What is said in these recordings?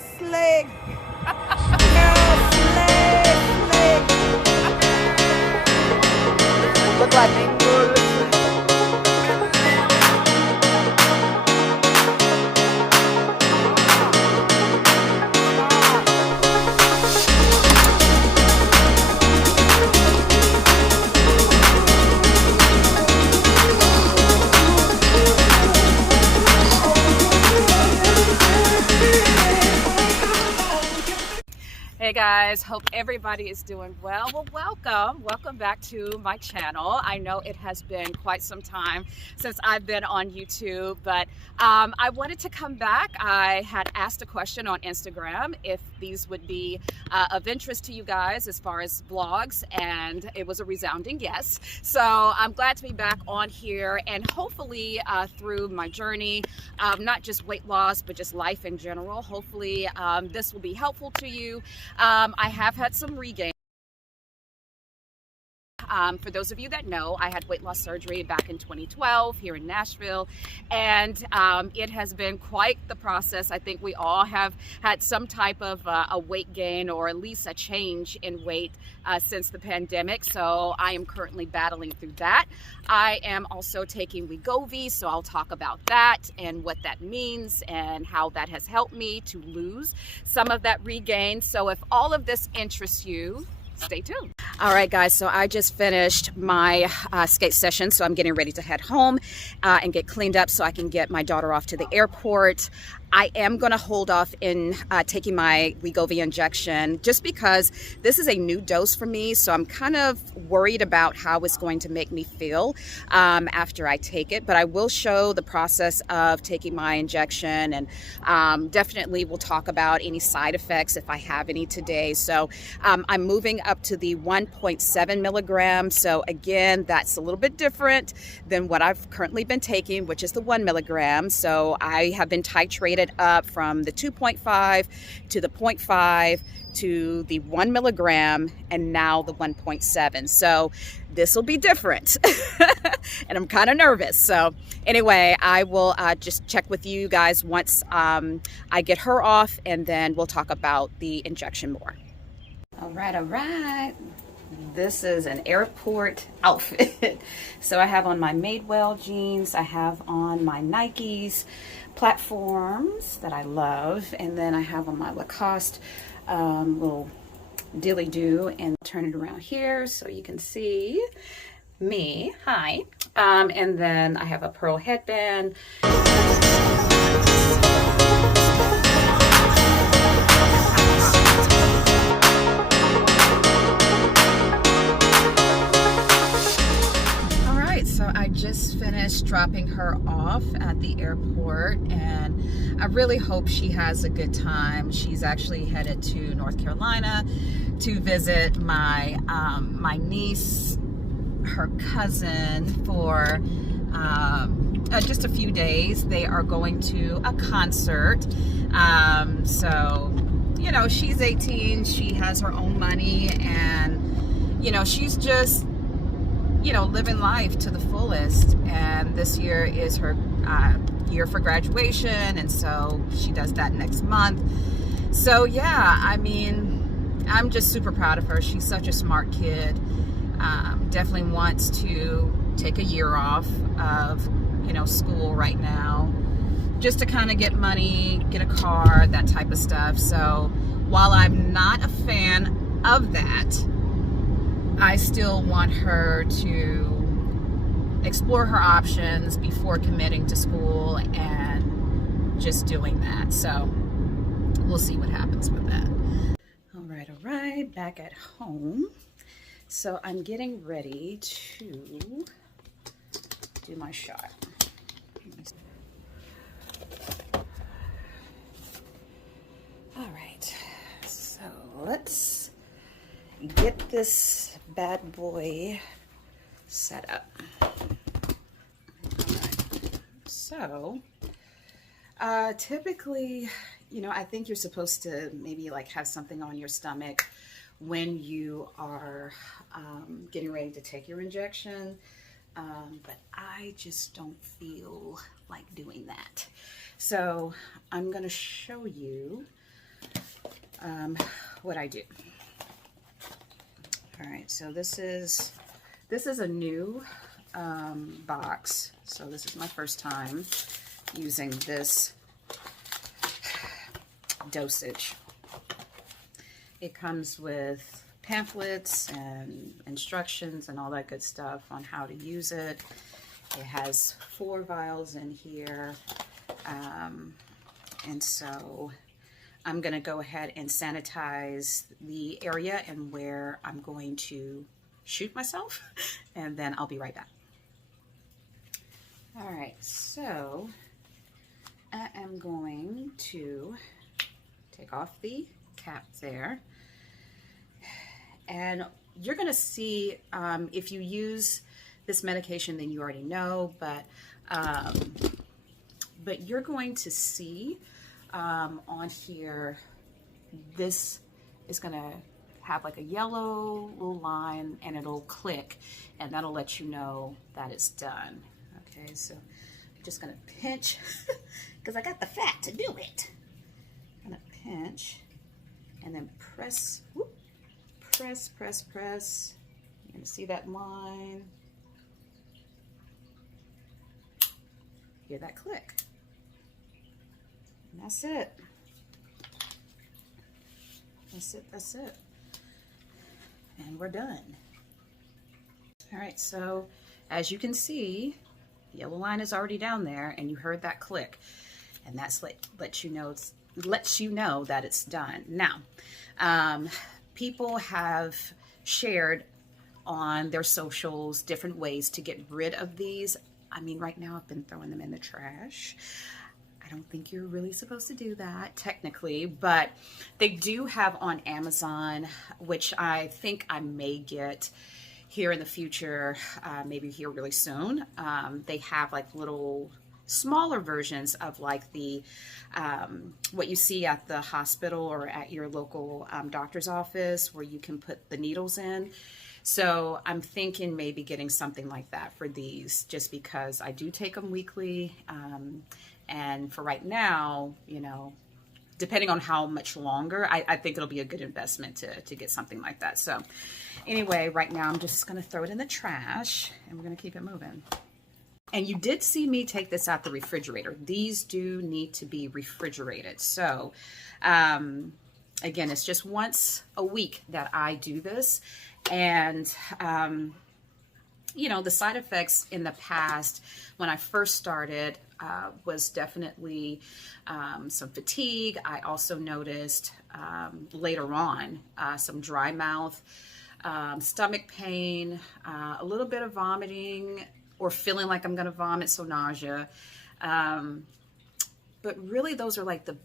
Slick. Girl, slick, slick. Look like Nicole. Hey guys, hope everybody is doing well. Well, welcome back to my channel. I know it has been quite some time since I've been on YouTube, but I wanted to come back. I had asked a question on Instagram if these would be of interest to you guys as far as vlogs, and it was a resounding yes. So I'm glad to be back on here, and hopefully through my journey, not just weight loss, but just life in general, hopefully this will be helpful to you. I have had some regain. For those of you that know, I had weight loss surgery back in 2012 here in Nashville, and it has been quite the process. I think we all have had some type of a weight gain, or at least a change in weight since the pandemic. So I am currently battling through that. I am also taking Wegovy, so I'll talk about that and what that means and how that has helped me to lose some of that regain. So if all of this interests you, stay tuned. All right, guys, so I just finished my skate session, so I'm getting ready to head home and get cleaned up so I can get my daughter off to the airport. I am going to hold off in taking my Wegovy injection just because this is a new dose for me, so I'm kind of worried about how it's going to make me feel after I take it. But I will show the process of taking my injection, and definitely we'll talk about any side effects if I have any today. So I'm moving up to the 1.7 milligrams. So again, that's a little bit different than what I've currently been taking, which is the 1 milligram. So I have been titrated up from the 2.5 to the 0.5 to the 1 milligram, and now the 1.7. So this will be different and I'm kind of nervous. So anyway, I will just check with you guys once I get her off, and then we'll talk about the injection more. All right. This is an airport outfit. So I have on my Madewell jeans, I have on my Nikes platforms that I love, and then I have on my Lacoste little dilly do, and turn it around here so you can see me. Hi. And then I have a pearl headband. So I just finished dropping her off at the airport, and I really hope she has a good time. She's actually headed to North Carolina to visit my my niece, her cousin, for just a few days. They are going to a concert. So, you know, she's 18, she has her own money, and, you know, she's just, you know, living life to the fullest. And this year is her year for graduation, and so she does that next month. So yeah, I mean, I'm just super proud of her. She's such a smart kid. Definitely wants to take a year off of, you know, school right now, just to kind of get money, get a car, that type of stuff. So while I'm not a fan of that, I still want her to explore her options before committing to school and just doing that. So we'll see what happens with that. All right, back at home. So I'm getting ready to do my shot. All right, so let's get this bad boy set up. All right. So typically, you know, I think you're supposed to maybe like have something on your stomach when you are getting ready to take your injection, but I just don't feel like doing that. So I'm going to show you what I do. All right, so this is a new box. So this is my first time using this dosage. It comes with pamphlets and instructions and all that good stuff on how to use it. It has 4 vials in here. And so I'm going to go ahead and sanitize the area and where I'm going to shoot myself, and then I'll be right back. All right, so I am going to take off the cap there. And you're going to see, if you use this medication, then you already know, but you're going to see on here, this is going to have like a yellow little line, and it'll click, and that'll let you know that it's done. Okay, so I'm just going to pinch because I got the fat to do it. I'm going to pinch and then press, whoop, press. You're going to see that line. Hear that click. And that's it. That's it. And we're done. All right, so as you can see, the yellow line is already down there, and you heard that click. And that's lets you know that it's done. Now, people have shared on their socials different ways to get rid of these. I mean, right now I've been throwing them in the trash. I don't think you're really supposed to do that technically, but they do have on Amazon, which I think I may get here in the future, maybe here really soon. They have like little smaller versions of like the what you see at the hospital or at your local doctor's office, where you can put the needles in. So I'm thinking maybe getting something like that for these, just because I do take them weekly. And for right now, you know, depending on how much longer, I think it'll be a good investment to get something like that. So anyway, right now I'm just going to throw it in the trash, and we're going to keep it moving. And you did see me take this out the refrigerator. These do need to be refrigerated. So again, it's just once a week that I do this. And you know, the side effects in the past when I first started was definitely some fatigue. I also noticed later on some dry mouth, stomach pain, a little bit of vomiting or feeling like I'm going to vomit, so nausea. But really those are like the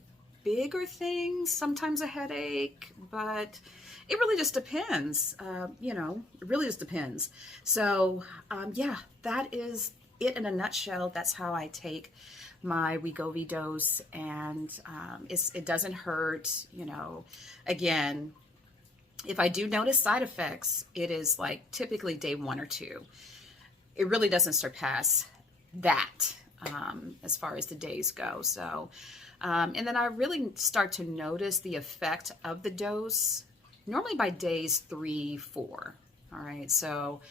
bigger things, sometimes a headache, but it really just depends. You know, it really just depends. So yeah, that is it in a nutshell. That's how I take my Wegovy dose, and it doesn't hurt. You know, again, if I do notice side effects, it is like typically day 1 or 2. It really doesn't surpass that as far as the days go. So, and then I really start to notice the effect of the dose normally by days 3, 4. All right. So,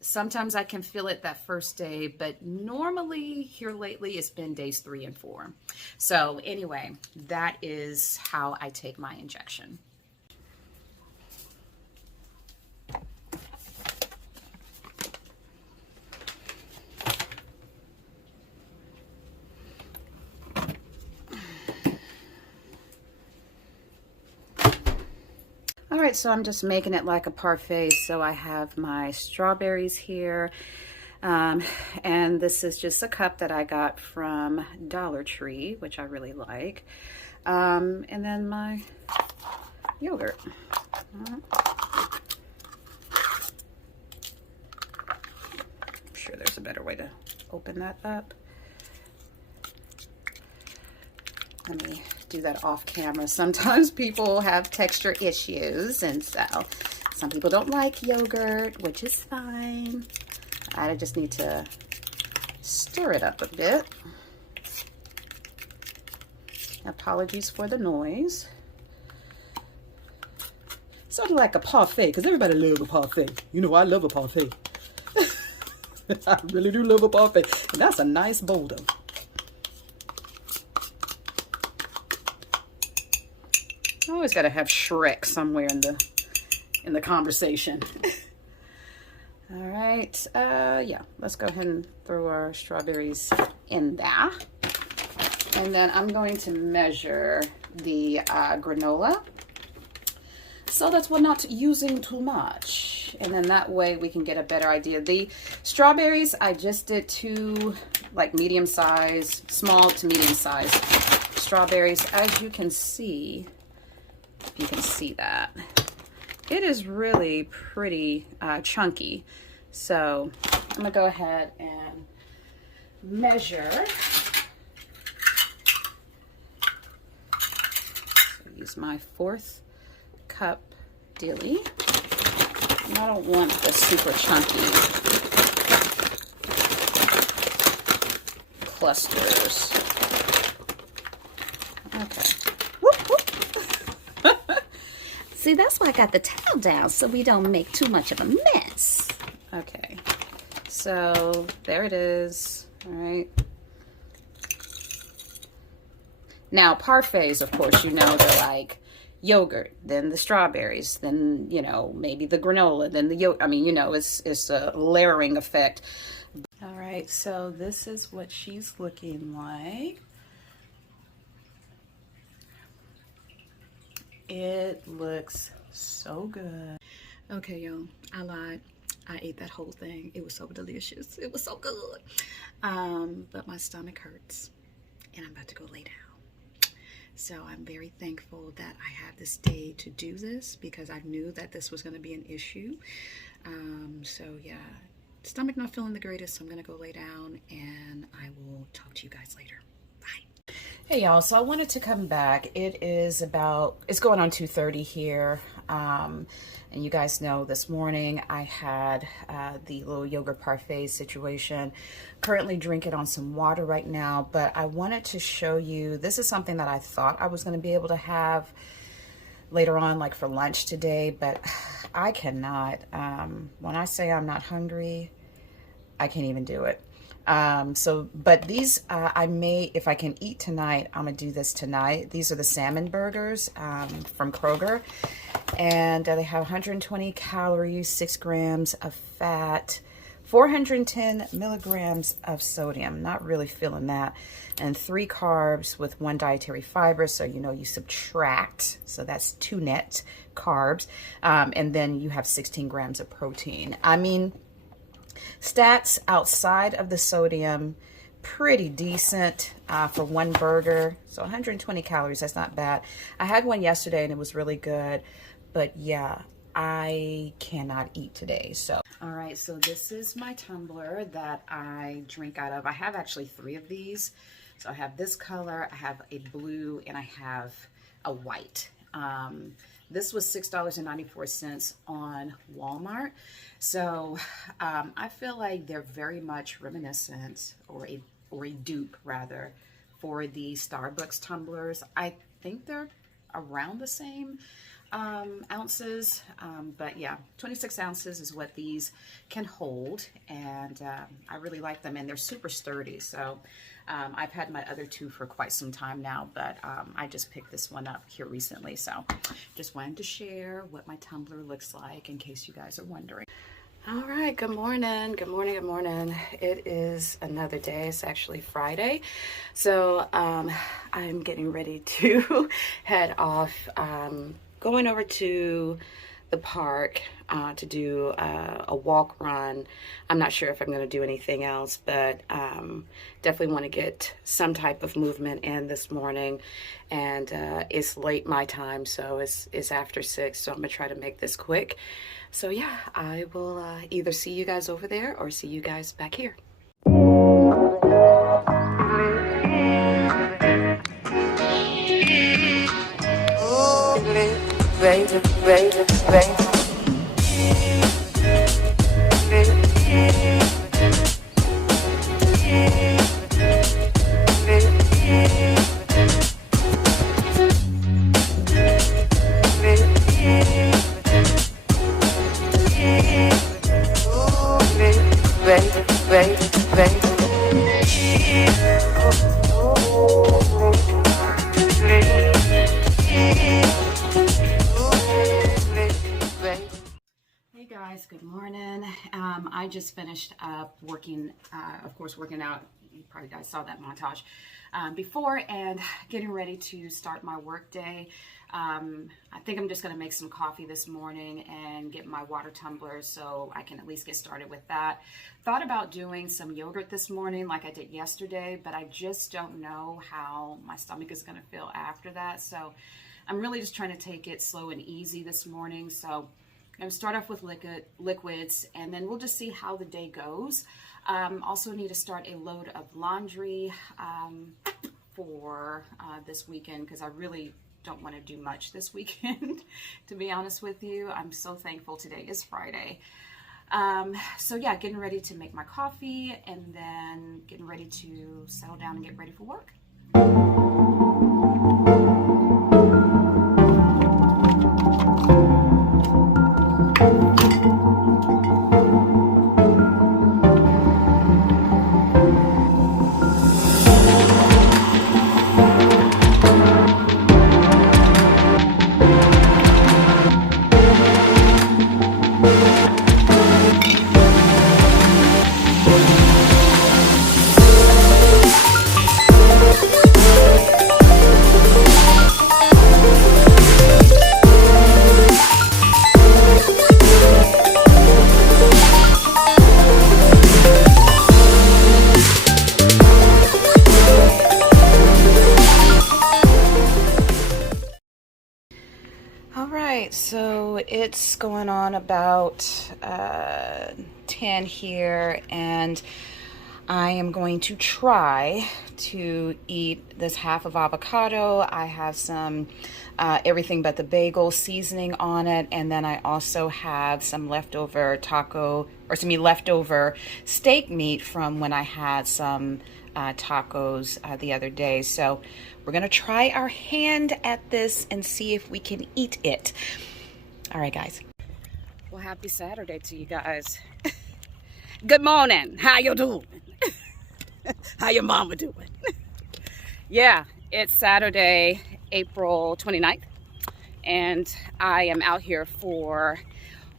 sometimes I can feel it that first day, but normally here lately it's been days 3 and 4. So anyway, that is how I take my injection. All right, so I'm just making it like a parfait. So I have my strawberries here, and this is just a cup that I got from Dollar Tree, which I really like, and then my yogurt. I'm sure there's a better way to open that up. Let me do that off camera. Sometimes people have texture issues, and so some people don't like yogurt, which is fine. I just need to stir it up a bit. Apologies for the noise. Something like a parfait, because everybody loves a parfait. You know, I love a parfait. I really do love a parfait. And that's a nice boulder. I always got to have Shrek somewhere in the conversation. All right. Yeah, let's go ahead and throw our strawberries in there. And then I'm going to measure the granola, so that we're not using too much. And then that way we can get a better idea. The strawberries, I just did 2 like medium size, small to medium size strawberries. As you can see, you can see that. It is really pretty chunky. So I'm gonna go ahead and measure. So use my 4th cup dilly. And I don't want the super chunky clusters. Okay. Whoop, whoop. See, that's why I got the towel down, so we don't make too much of a mess. Okay. So there it is. All right. Now, parfaits, of course, you know, they're like yogurt, then the strawberries, then, you know, maybe the granola, then the yogurt. I mean, you know, it's a layering effect. All right, so this is what she's looking like. It looks so good. Okay, y'all, I lied. I ate that whole thing. It was so delicious. It was so good. But my stomach hurts and I'm about to go lay down. So I'm very thankful that I have this day to do this, because I knew that this was going to be an issue. So yeah, stomach not feeling the greatest, so I'm going to go lay down and I will talk to you guys later. Bye. Hey y'all, so I wanted to come back. It's going on 2:30 here. And you guys know this morning I had the little yogurt parfait situation. Currently drinking on some water right now, but I wanted to show you, this is something that I thought I was going to be able to have later on, like for lunch today, but I cannot. When I say I'm not hungry, I can't even do it. But these, I may, if I can eat tonight, I'm gonna do this tonight. These are the salmon burgers from Kroger, and they have 120 calories, 6 grams of fat, 410 milligrams of sodium. Not really feeling that. And 3 carbs with 1 dietary fiber. So, you know, you subtract. So that's 2 net carbs. And then you have 16 grams of protein. I mean, stats outside of the sodium, pretty decent for 1 burger. So 120 calories, that's not bad. I had one yesterday and it was really good. But yeah, I cannot eat today. So, all right, so this is my tumbler that I drink out of. I have actually 3 of these. So I have this color, I have a blue, and I have a white. This was $6.94 on Walmart. So I feel like they're very much reminiscent, or a dupe rather, for the Starbucks tumblers. I think they're around the same ounces, but yeah, 26 ounces is what these can hold, and I really like them, and they're super sturdy. So I've had my other 2 for quite some time now, but I just picked this one up here recently. So just wanted to share what my tumbler looks like in case you guys are wondering. All right, good morning, good morning, good morning. It is another day. It's actually Friday. So I'm getting ready to head off, going over to the park to do a walk run. I'm not sure if I'm going to do anything else, but definitely want to get some type of movement in this morning. And it's late my time, so it's after 6, so I'm going to try to make this quick. So yeah, I will either see you guys over there or see you guys back here. Baby, baby, baby. Hey guys, good morning. I just finished up working, of course, working out. You probably guys saw that montage before, and getting ready to start my work day. I think I'm just going to make some coffee this morning and get my water tumbler so I can at least get started with that. Thought about doing some yogurt this morning like I did yesterday, but I just don't know how my stomach is going to feel after that. So I'm really just trying to take it slow and easy this morning. So I'm going to start off with liquids, and then we'll just see how the day goes. Also need to start a load of laundry for this weekend, because I really don't want to do much this weekend, to be honest with you. I'm so thankful today is Friday. So yeah, getting ready to make my coffee, and then getting ready to settle down and get ready for work. All right, so it's going on about 10 here, and I am going to try to eat this half of avocado. I have some everything but the bagel seasoning on it, and then I also have some leftover leftover steak meat from when I had some tacos the other day. So we're gonna try our hand at this and see if we can eat it. All right, guys. Well, happy Saturday to you guys. Good morning. How you doing? How your mama doing? Yeah, it's Saturday, April 29th, and I am out here for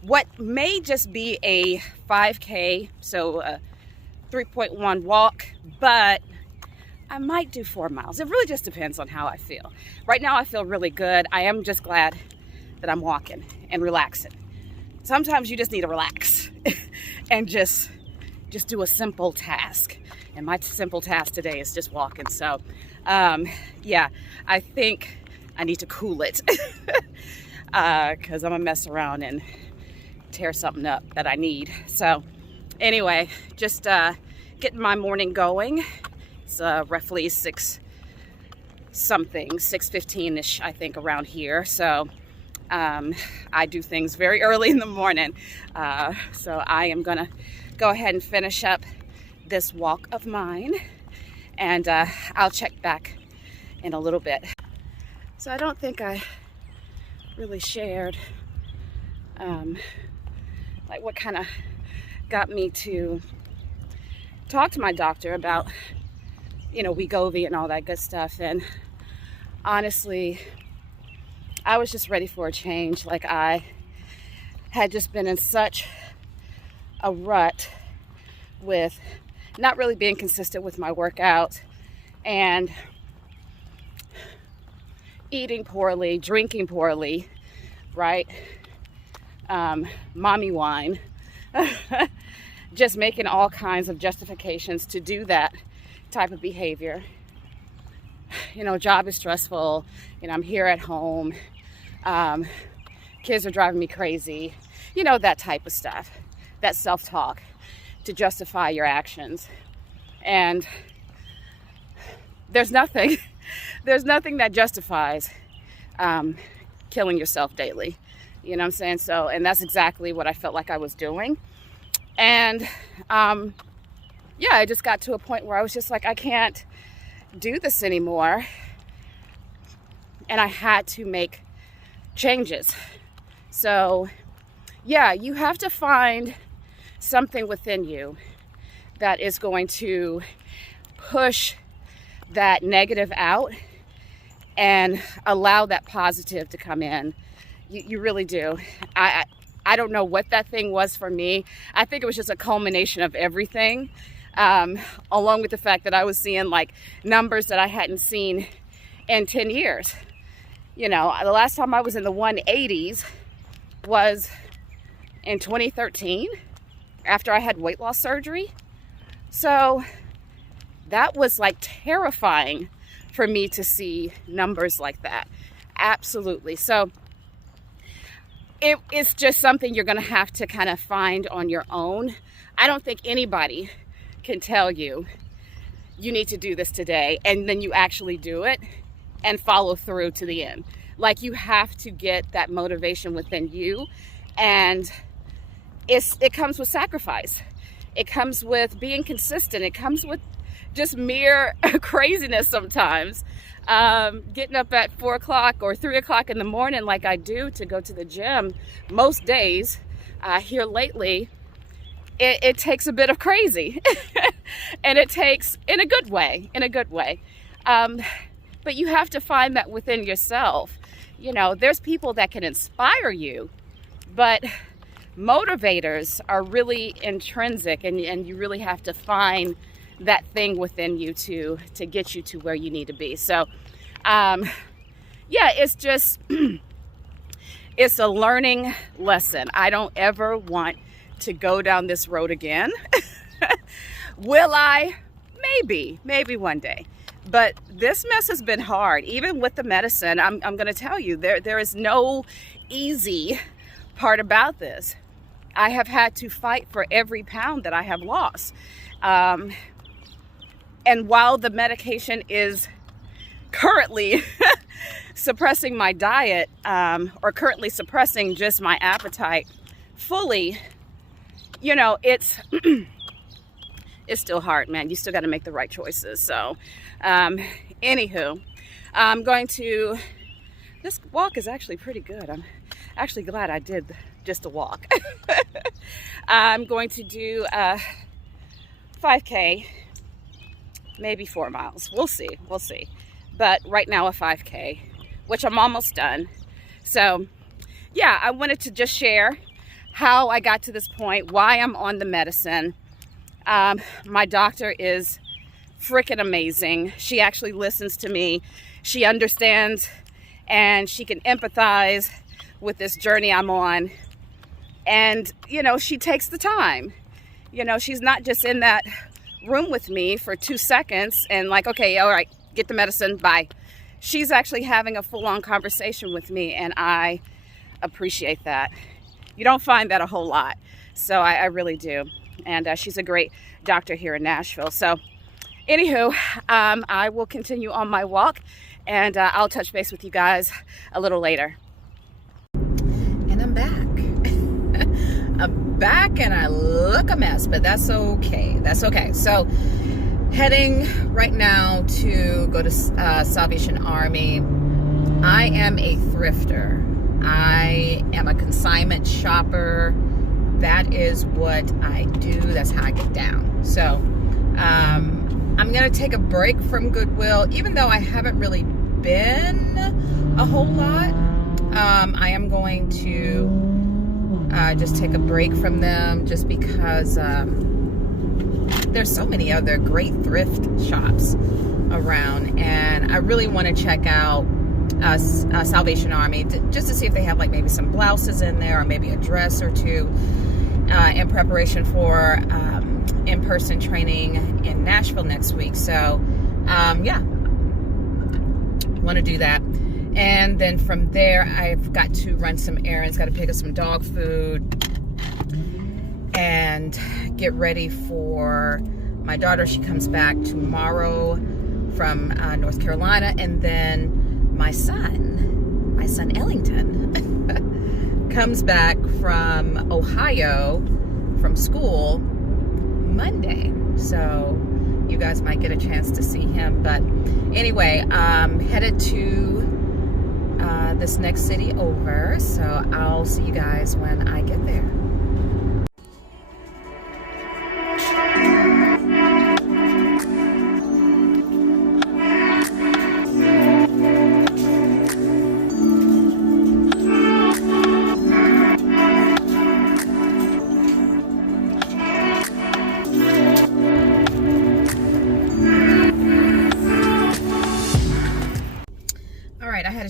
what may just be a 5K, so a 3.1 walk, but I might do 4 miles. It really just depends on how I feel. Right now I feel really good. I am just glad that I'm walking and relaxing. Sometimes you just need to relax and just do a simple task. And my simple task today is just walking. So yeah, I think I need to cool it because I'm gonna mess around and tear something up that I need. So anyway, just getting my morning going. It's roughly 6:15-ish, I think, around here. So I do things very early in the morning. So I am gonna go ahead and finish up this walk of mine, and I'll check back in a little bit. So I don't think I really shared like what kind of got me to talk to my doctor about, you know, Wegovy and all that good stuff. And honestly, I was just ready for a change. Like, I had just been in such a rut with not really being consistent with my workout and eating poorly, drinking poorly, right? Mommy wine, just making all kinds of justifications to do that type of behavior. You know, job is stressful, you know, I'm here at home, kids are driving me crazy, you know, that type of stuff, that self-talk to justify your actions. And there's nothing that justifies killing yourself daily. You know what I'm saying? So, and that's exactly what I felt like I was doing. And yeah, I just got to a point where I was just like, I can't do this anymore. And I had to make changes. So yeah, you have to find something within you that is going to push that negative out and allow that positive to come in. You really do. I don't know what that thing was for me. I think it was just a culmination of everything, along with the fact that I was seeing like numbers that I hadn't seen in 10 years. You know, the last time I was in the 180s was in 2013 after I had weight loss surgery. So that was like terrifying for me to see numbers like that. Absolutely. So it's just something you're going to have to kind of find on your own. I don't think anybody can tell you you need to do this today and then you actually do it and follow through to the end. Like, you have to get that motivation within you, and it comes with sacrifice. It comes with being consistent. It comes with just mere craziness sometimes. Getting up at 4 o'clock or 3 o'clock in the morning like I do to go to the gym most days here lately, it takes a bit of crazy. And it takes, in a good way. But you have to find that within yourself. You know, there's people that can inspire you, but motivators are really intrinsic, and you really have to find that thing within you to get you to where you need to be. So, yeah, it's just, it's a learning lesson. I don't ever want to go down this road again. Will I? Maybe one day. But this mess has been hard. Even with the medicine, I'm going to tell you, there is no easy part about this. I have had to fight for every pound that I have lost. And while the medication is currently suppressing my diet, or currently suppressing just my appetite fully, you know, it's it's still hard, man. You still got to make the right choices. So, anywho, I'm going to, this walk is actually pretty good. I'm actually glad I did just a walk. I'm going to do a 5K, maybe 4 miles. We'll see. But right now a 5K, which I'm almost done. So, yeah, I wanted to just share how I got to this point, why I'm on the medicine. My doctor is freaking amazing. She actually listens to me. She understands and she can empathize with this journey I'm on. And, you know, she takes the time. You know, she's not just in that room with me for 2 seconds and like, okay, all right, get the medicine, bye. She's actually having a full-on conversation with me, and I appreciate that. You don't find that a whole lot. So I really do. And she's a great doctor here in Nashville. So anywho, I will continue on my walk, and I'll touch base with you guys a little later. And I'm back. I'm back and I look a mess, but that's okay. So heading right now to go to Salvation Army. I am a thrifter. I am a consignment shopper. That is what I do. That's how I get down. So I'm going to take a break from Goodwill, even though I haven't really been a whole lot. I am going to just take a break from them just because there's so many other great thrift shops around, and I really want to check out Salvation Army just to see if they have like maybe some blouses in there or maybe a dress or two in preparation for in-person training in Nashville next week. So yeah, want to do that. And then from there, I've got to run some errands, got to pick up some dog food and get ready for my daughter. She comes back tomorrow from North Carolina. And then my son Ellington, comes back from Ohio from school Monday. So you guys might get a chance to see him. But anyway, headed to this next city over, so I'll see you guys when I get there.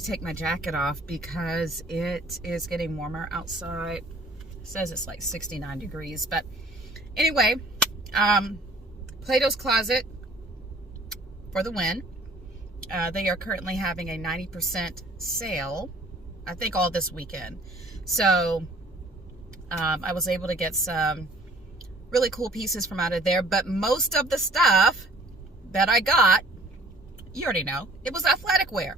take my jacket off because it is getting warmer outside. It says it's like 69 degrees. But anyway, Plato's Closet for the win. They are currently having a 90% sale, I think all this weekend. So I was able to get some really cool pieces from out of there. But most of the stuff that I got, you already know, it was athletic wear.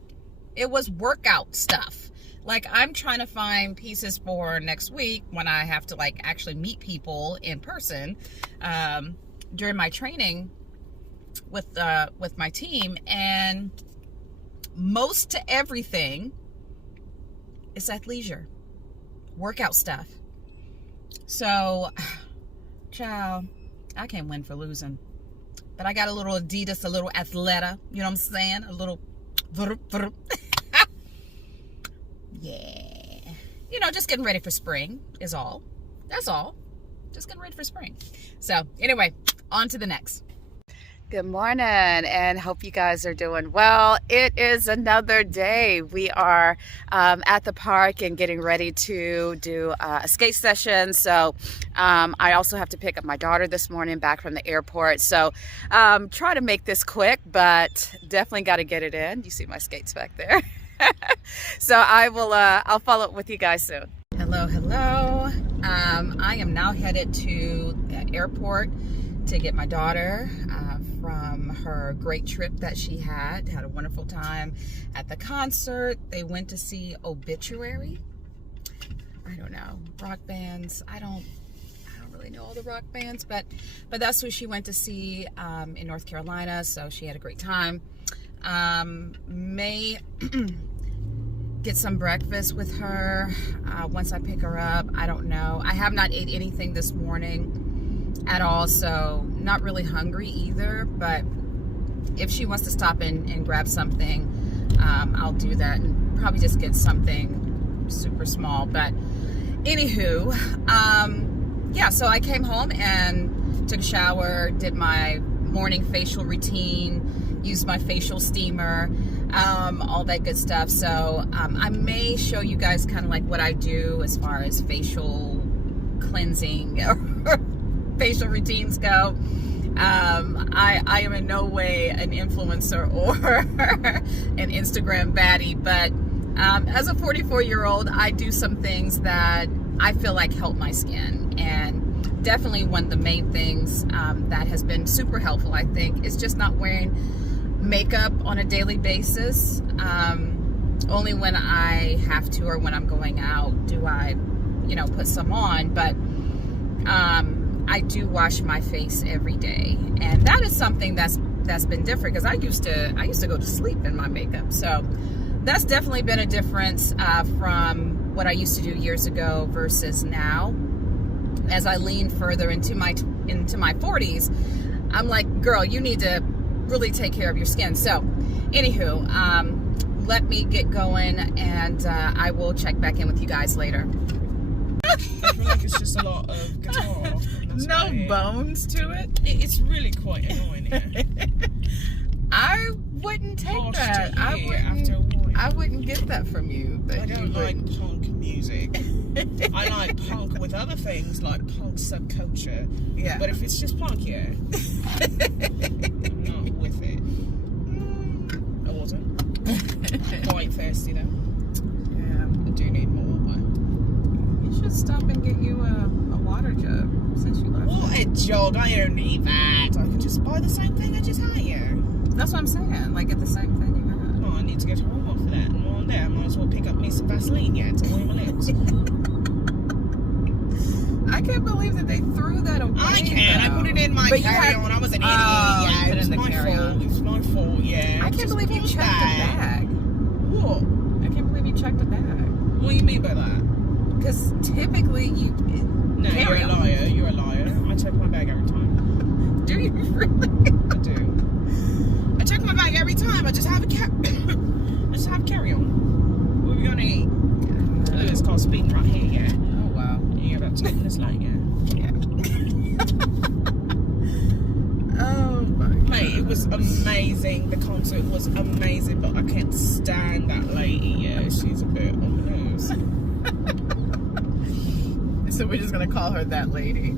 It was workout stuff. Like, I'm trying to find pieces for next week when I have to like actually meet people in person during my training with my team, and most to everything is athleisure, workout stuff. So, child, I can't win for losing. But I got a little Adidas, a little Athleta, you know what I'm saying? A little, yeah. You know, just getting ready for spring is all. That's all. Just getting ready for spring. So, anyway, on to the next. Good morning, and hope you guys are doing well. It is another day. We are at the park and getting ready to do a skate session. So I also have to pick up my daughter this morning back from the airport. So try to make this quick, but definitely got to get it in. You see my skates back there. So I'll follow up with you guys soon. Hello. I am now headed to the airport to get my daughter from her great trip that she had a wonderful time at the concert. They went to see Obituary. I don't know, rock bands. I don't really know all the rock bands, but that's who she went to see in North Carolina. So she had a great time. May get some breakfast with her once I pick her up. I don't know. I have not ate anything this morning at all, so not really hungry either, but if she wants to stop and grab something, I'll do that, and probably just get something super small. But anywho, yeah, so I came home and took a shower, did my morning facial routine, used my facial steamer, all that good stuff. So I may show you guys kind of like what I do as far as facial cleansing facial routines go. I am in no way an influencer or an Instagram baddie, but as a 44-year-old, I do some things that I feel like help my skin. And definitely one of the main things that has been super helpful, I think, is just not wearing makeup on a daily basis. Only when I have to or when I'm going out do I, put some on. But I do wash my face every day, and that is something that's been different, because I used to go to sleep in my makeup. So that's definitely been a difference from what I used to do years ago versus now. As I lean further into my 40s, I'm like, girl, you need to really take care of your skin. So anywho, let me get going, and I will check back in with you guys later. I feel like it's just a lot of guitar. No bones to it. It's really quite annoying. I wouldn't take that. I wouldn't get that from you. I don't like punk music. I like punk with other things, like punk subculture. Yeah. But if it's just punk, yeah. I'm not with it. I wasn't. Quite thirsty though. Yeah. I do need more. You should stop and get you a water jug since you left. What a jog! I don't need that. I could just buy the same thing I just had here. That's what I'm saying. Like, get the same thing you had. Oh, I need to go to Walmart for that. And while I'm there, I might as well pick up me some Vaseline, to oil my lips. I can't believe that they threw that away. I can. I put it in my carry-on. I was an idiot. Yeah, it was my fault. It was my fault. Yeah. I can't believe you checked the bag. What? I can't believe you checked the bag. What do you mean by that? Because typically you... No, you're a liar. You're a liar. I check my bag every time. Do you really? I do. I check my bag every time. I just have a carry-on. What are we gonna eat? Look, it's called speeding right here. Yeah. Oh wow. You're about 2 minutes late. Yeah. Oh my. Mate, was amazing. The concert was amazing, but I can't stand that lady. Yeah, she's a bit on the nose. So we're just gonna call her that lady.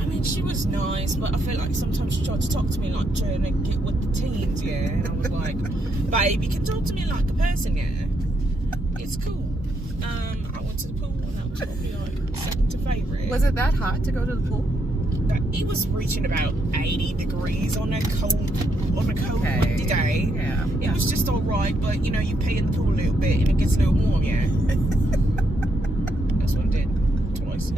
I mean, she was nice, but I feel like sometimes she tried to talk to me like trying to get with the teens, yeah. And I was like, babe, you can talk to me like a person, yeah. It's cool. I went to the pool, and that was probably like second to favourite. Was it that hot to go to the pool? It was reaching about 80 degrees on a cold windy day. Yeah. It was just all right, but you know, you pee in the pool a little bit and it gets a little warm, yeah. That's what I did twice.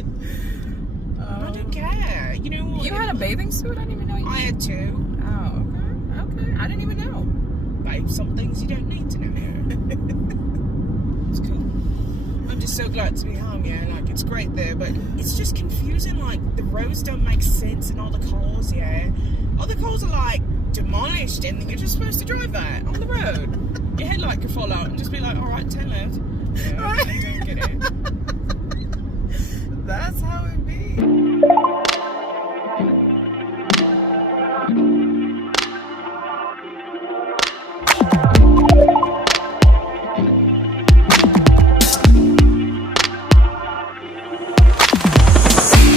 I don't care. You know what? You had a bathing suit? I didn't even know you I had two. Oh, okay. I didn't even know. Babe, some things you don't need to know. It's cool. I'm just so glad to be home, yeah. Like, it's great there, but it's just confusing. Like, the roads don't make sense and all the cars, yeah. All the cars are like demolished and you're just supposed to drive that on the road. Your headlight could fall out and just be like, all right, 10 left. Yeah, I don't get it. That's how it be.